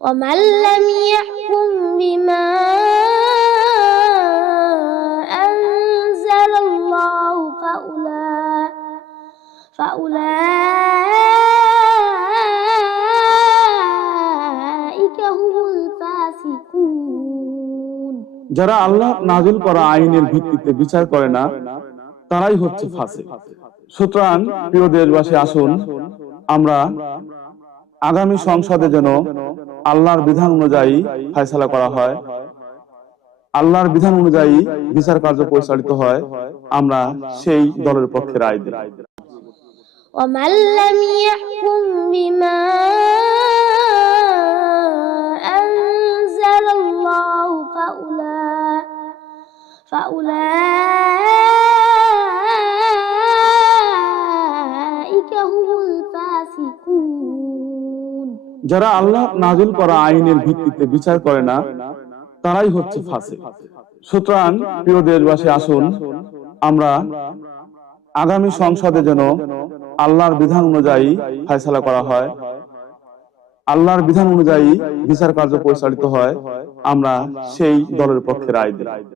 ومن لم يحكم بما أنزل الله فأولئك هم الفاسقون। যারা আল্লাহ নাযিল করা আইনের ভিত্তিতে বিচার করে না তারাই হচ্ছে ফাসিক। সুতরাং প্রিয় দেশবাসী, আসুন আমরা আগামী সংসদে যেন আল্লাহর বিধান অনুযায়ী ফয়সালা করা হয়, আল্লাহর বিধান অনুযায়ী বিচার কার্য পরিচালিত হয়, আমরা সেই দলের পক্ষে রায় দিই। ومن لم يحكم بما أنزل الله فأولئك هم الفاسقون। যারা আল্লাহ নাযিল করা আইনের ভিত্তিতে বিচার করে না তারাই হচ্ছে ফাসিক। সুতরাং প্রিয় দেশবাসী, আসুন আমরা আগামী সংসদে যেন আল্লাহর বিধান অনুযায়ী ফয়সালা করা হয়, আল্লাহর বিধান অনুযায়ী বিচার কার্য পরিচালিত হয়, আমরা সেই দলের পক্ষে রায় দিই।